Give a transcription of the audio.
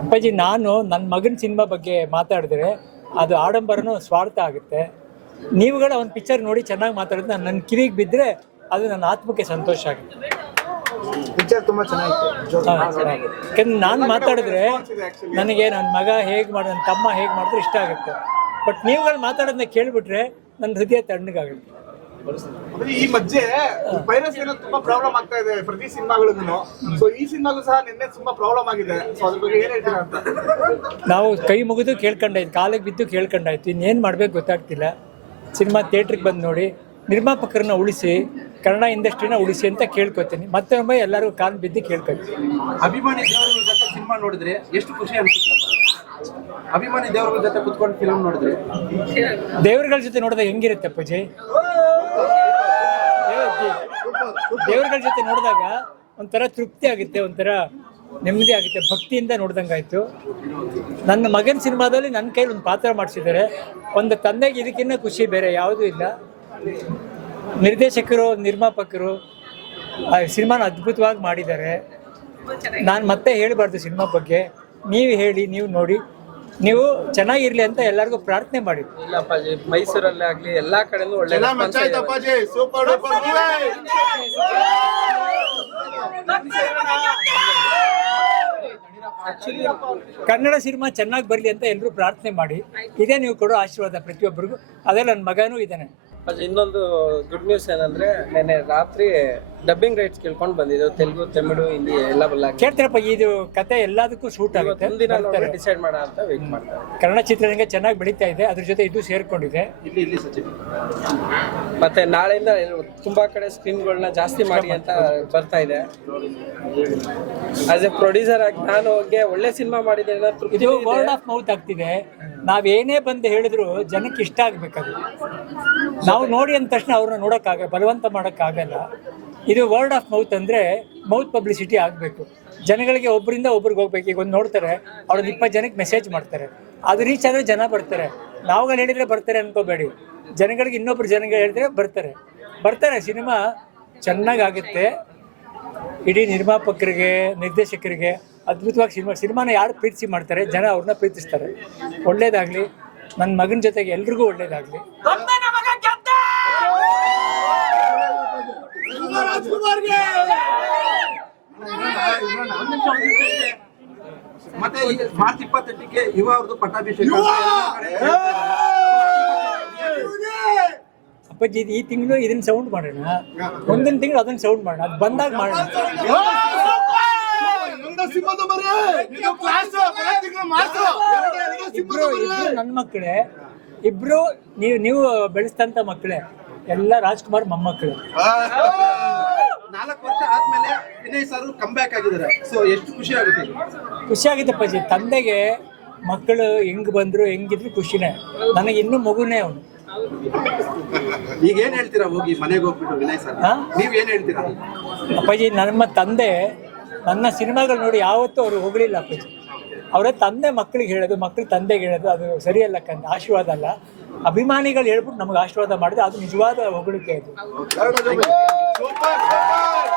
ಅಪ್ಪಾಜಿ ನಾನು ನನ್ನ ಮಗನ ಸಿನಿಮಾ ಬಗ್ಗೆ ಮಾತಾಡಿದ್ರೆ ಅದು ಆಡಂಬರನು ಸ್ವಾರ್ಥ ಆಗುತ್ತೆ ನೀವುಗಳ ಒಂದು ಪಿಕ್ಚರ್ ನೋಡಿ ಚೆನ್ನಾಗಿ ಮಾತಾಡಿದ್ರೆ ನಾನು ನನ್ನ ಕಿವಿಗೆ ಬಿದ್ದರೆ ಅದು ನನ್ನ ಆತ್ಮಕ್ಕೆ ಸಂತೋಷ ಆಗುತ್ತೆ ಪಿಕ್ಚರ್ ತುಂಬಾ ಚೆನ್ನಾಗಿತ್ತು ನಾನು ಮಾತಾಡಿದ್ರೆ ನನಗೆ ನನ್ನ ಮಗ ಹೇಗೆ ಮಾಡಿ ನನ್ನ ತಮ್ಮ ಹೇಗೆ ಮಾಡಿದ್ರೆ ಇಷ್ಟ ಆಗುತ್ತೆ ಬಟ್ ನೀವುಗಳು ಮಾತಾಡೋದನ್ನ ಕೇಳಿಬಿಟ್ರೆ ನನ್ನ ಹೃದಯ ತಣ್ಣಗಾಗುತ್ತೆ ಈ ಮಧ್ಯೆ ವೈರಸ್ ಏನೋ ತುಂಬಾ ಪ್ರಾಬ್ಲಮ್ ಆಗ್ತಾ ಇದೆ ಪ್ರತಿ ಸಿನಿಮಾಗಳಿಗೂ ಸೊ ಈ ಸಿನಿಮಾಗೂ ಸಹ ನಿನ್ನೆ ತುಂಬಾ ಪ್ರಾಬ್ಲಮ್ ಆಗಿದೆ ಸೊ ಅದ್ರ ಬಗ್ಗೆ ಏನ್ ಹೇಳ್ತೀರಾ ನಾವು ಕೈ ಮುಗಿದು ಕೇಳ್ಕೊಂಡಾಯ್ತು ಕಾಲಿಗೆ ಬಿದ್ದು ಕೇಳ್ಕೊಂಡಾಯ್ತು ಇನ್ನೇನು ಮಾಡ್ಬೇಕು ಗೊತ್ತಾಗ್ತಿಲ್ಲ ಸಿನಿಮಾ ಥಿಯೇಟ್ರಿಗೆ ಬಂದು ನೋಡಿ ನಿರ್ಮಾಪಕರನ್ನ ಉಳಿಸಿ ಕನ್ನಡ ಇಂಡಸ್ಟ್ರಿನ ಉಳಿಸಿ ಅಂತ ಕೇಳ್ಕೊತೀನಿ ಮತ್ತೊಮ್ಮೆ ಎಲ್ಲರಿಗೂ ಕಾಲು ಬಿದ್ದು ಕೇಳ್ಕೊತೀನಿ ಅಭಿಮಾನಿ ದೇವರ ಜೊತೆ ಸಿನಿಮಾ ನೋಡಿದ್ರೆ ಎಷ್ಟು ಖುಷಿ ಅನ್ಸುತ್ತೆ ಅಭಿಮಾನಿ ದೇವರ ಜೊತೆ ಕುತ್ಕೊಂಡು ಫಿಲ್ಮ್ ನೋಡಿದ್ರೆ ದೇವರುಗಳ ಜೊತೆ ನೋಡಿದ್ರೆ ಹೆಂಗಿರುತ್ತೆ ಪೂಜೆ ದೇವರುಗಳ ಜೊತೆ ನೋಡಿದಾಗ ಒಂಥರ ತೃಪ್ತಿ ಆಗುತ್ತೆ ಒಂಥರ ನೆಮ್ಮದಿ ಆಗುತ್ತೆ ಭಕ್ತಿಯಿಂದ ನೋಡ್ದಂಗಾಯ್ತು ನನ್ನ ಮಗನ ಸಿನಿಮಾದಲ್ಲಿ ನನ್ನ ಕೈಲಿ ಒಂದು ಪಾತ್ರ ಮಾಡಿಸಿದ್ದಾರೆ ಒಂದು ತಂದೆಗೆ ಇದಕ್ಕಿನ್ನ ಖುಷಿ ಬೇರೆ ಯಾವುದೂ ಇಲ್ಲ ನಿರ್ದೇಶಕರು ನಿರ್ಮಾಪಕರು ಆ ಸಿನಿಮಾನ ಅದ್ಭುತವಾಗಿ ಮಾಡಿದ್ದಾರೆ ನಾನು ಮತ್ತೆ ಹೇಳಬಾರ್ದು ಸಿನಿಮಾ ಬಗ್ಗೆ ನೀವು ಹೇಳಿ ನೀವು ನೋಡಿ ನೀವು ಚೆನ್ನಾಗಿರ್ಲಿ ಅಂತ ಎಲ್ಲರಿಗೂ ಪ್ರಾರ್ಥನೆ ಮಾಡಿ ಇಲ್ಲ ಆಗ್ಲಿ ಎಲ್ಲಾ ಕಡೆನೂ ಒಳ್ಳೆ ಕನ್ನಡ ಸಿನಿಮಾ ಚೆನ್ನಾಗಿ ಬರಲಿ ಅಂತ ಎಲ್ಲರೂ ಪ್ರಾರ್ಥನೆ ಮಾಡಿ ಇದೇ ನೀವು ಕೊಡೋ ಆಶೀರ್ವಾದ ಪ್ರತಿಯೊಬ್ಬರಿಗೂ ಅದೇ ನನ್ನ ಮಗನೂ ಇದ್ದಾನೆ ಅದು ಇನ್ನೊಂದು ಗುಡ್ ನ್ಯೂಸ್ ಏನಂದ್ರೆ ನೆನ್ನೆ ರಾತ್ರಿ ಡಬ್ಬಿಂಗ್ ರೈಟ್ಸ್ ಕೇಳ್ಕೊಂಡು ಬಂದಿದ್ದು ತೆಲುಗು ತಮಿಳು ಹಿಂದಿ ಎಲ್ಲ ಬಲ್ಲ ಕೇಳ್ತೀರಪ್ಪ ಇದು ಕತೆ ಎಲ್ಲದಕ್ಕೂ ಸೂಟ್ ಆಗುತ್ತೆ ಮುಂದಿನ ಡಿಸೈಡ್ ಮಾಡ ಅಂತ ವೇಟ್ ಮಾಡ್ತಾರೆ ಕನ್ನಡ ಚಿತ್ರರಂಗ ಚೆನ್ನಾಗಿ ಬೆಳೀತಾ ಇದೆ ಅದ್ರ ಜೊತೆ ಇದು ಸೇರ್ಕೊಂಡಿದೆ ಇಲ್ಲಿ ಇಲ್ಲಿ ಸಚಿನ್ ಮತ್ತೆ ನಾಳೆಯಿಂದ ತುಂಬಾ ಕಡೆ ಸ್ಕ್ರೀನ್ಗಳನ್ನ ಜಾಸ್ತಿ ಮಾಡಿ ಅಂತ ಬರ್ತಾ ಇದೆ ಆಸ್ ಎ ಪ್ರೊಡ್ಯೂಸರ್ ಆಗಿ ನಾನು ಹೋಗಿ ಒಳ್ಳೆ ಸಿನಿಮಾ ಮಾಡಿದೆ ಇದು ವರ್ಡ್ ಆಫ್ ಮೌತ್ ಆಗ್ತಿದೆ ನಾವೇನೇ ಬಂದು ಹೇಳಿದ್ರು ಜನಕ್ಕೆ ಇಷ್ಟ ಅದು ನಾವು ನೋಡಿ ಅಂದ ತಕ್ಷಣ ಅವ್ರನ್ನ ನೋಡೋಕ್ಕಾಗಲ್ಲ ಬಲವಂತ ಮಾಡೋಕ್ಕಾಗಲ್ಲ ಇದು ವರ್ಡ್ ಆಫ್ ಮೌತ್ ಅಂದರೆ ಮೌತ್ ಪಬ್ಲಿಸಿಟಿ ಆಗಬೇಕು ಜನಗಳಿಗೆ ಒಬ್ಬರಿಂದ ಒಬ್ರಿಗೆ ಹೋಗ್ಬೇಕು ಈಗ ಒಂದು ನೋಡ್ತಾರೆ ಅವ್ರದ್ದು ಇಪ್ಪತ್ತು ಜನಕ್ಕೆ ಮೆಸೇಜ್ ಮಾಡ್ತಾರೆ ಅದು ರೀಚ್ ಆದರೆ ಜನ ಬರ್ತಾರೆ ನಾವುಗಳು ಹೇಳಿದರೆ ಬರ್ತಾರೆ ಅನ್ಕೋಬೇಡಿ ಜನಗಳಿಗೆ ಇನ್ನೊಬ್ರು ಜನಗಳು ಹೇಳಿದ್ರೆ ಬರ್ತಾರೆ ಬರ್ತಾರೆ ಸಿನಿಮಾ ಚೆನ್ನಾಗಾಗುತ್ತೆ ಇಡೀ ನಿರ್ಮಾಪಕರಿಗೆ ನಿರ್ದೇಶಕರಿಗೆ ಅದ್ಭುತವಾಗಿ ಸಿನಿಮಾ ಸಿನಿಮಾನ ಯಾರು ಪ್ರೀತಿಸಿ ಮಾಡ್ತಾರೆ ಜನ ಅವ್ರನ್ನ ಪ್ರೀತಿಸ್ತಾರೆ ಒಳ್ಳೇದಾಗಲಿ ನನ್ನ ಮಗನ ಜೊತೆಗೆ ಎಲ್ರಿಗೂ ಒಳ್ಳೇದಾಗಲಿ ರಾಜ್ಕುಮಾರ್ಗೆ ಮತ್ತೆ ಮಾರ್ಚ್ ಇಪ್ಪತ್ತೆಂಟಕ್ಕೆ ಯುವ ಅವ್ರದ್ದು ಪಟ್ಟಾಭಿಷೇಕ ಅಪ್ಪಾಜಿ ಈ ತಿಂಗಳು ಇದನ್ನ ಸೌಂಡ್ ಮಾಡೋಣ ಒಂದಿನ ತಿಂಗಳು ಅದನ್ನ ಸೌಂಡ್ ಮಾಡೋಣ ಅದು ಬಂದಾಗ ಮಾಡೋಣ ನನ್ನ ಮಕ್ಕಳೇ ಇಬ್ರು ನೀವು ನೀವು ಬೆಳೆಸ್ತಂತ ಮಕ್ಕಳೇ ಎಲ್ಲ ರಾಜ್ಕುಮಾರ್ ಮೊಮ್ಮಕ್ಕಳು ನಾಲ್ಕು ವರ್ಷ ಆದ್ಮೇಲೆ ವಿನಯ್ ಸರ್ ಕಮ್ ಬ್ಯಾಕ್ ಆಗಿದ್ದಾರೆ ಸೊ ಎಷ್ಟು ಖುಷಿ ಆಗುತ್ತೆ ಖುಷಿ ಆಗುತ್ತೆ ಪಜಿ ತಂದೆಗೆ ಮಕ್ಕಳು ಹೆಂಗ್ ಬಂದ್ರು ಹೆಂಗಿದ್ರು ಖುಷಿನೇ ನನಗೆ ಇನ್ನೂ ಮಗುನೇ ಅವನು ಈಗೇನ್ ಹೇಳ್ತೀರಾ ಹೋಗಿ ಮನೆಗೆ ಹೋಗ್ಬಿಟ್ಟು ವಿನಯ್ ಸರ್ ನೀವ್ ಏನ್ ಹೇಳ್ತೀರಾ ಅಪ್ಪಾಜಿ ನಮ್ಮ ತಂದೆ ನನ್ನ ಸಿನಿಮಾಗಳು ನೋಡಿ ಯಾವತ್ತೂ ಅವ್ರು ಹೋಗ್ಲಿಲ್ಲ ಅಪ್ಪಾಜಿ ಅವರೇ ತಂದೆ ಮಕ್ಕಳಿಗೆ ಹೇಳೋದು ಮಕ್ಕಳು ತಂದೆಗೆ ಹೇಳೋದು ಅದು ಸರಿಯಲ್ಲ ಕಂದ ಆಶೀರ್ವಾದ ಅಲ್ಲ ಅಭಿಮಾನಿಗಳು ಹೇಳ್ಬಿಟ್ಟು ನಮ್ಗೆ ಆಶೀರ್ವಾದ ಮಾಡಿದ್ರೆ ಅದು ನಿಜವಾದ ಹೊಗಳಿಕೆ ಅದು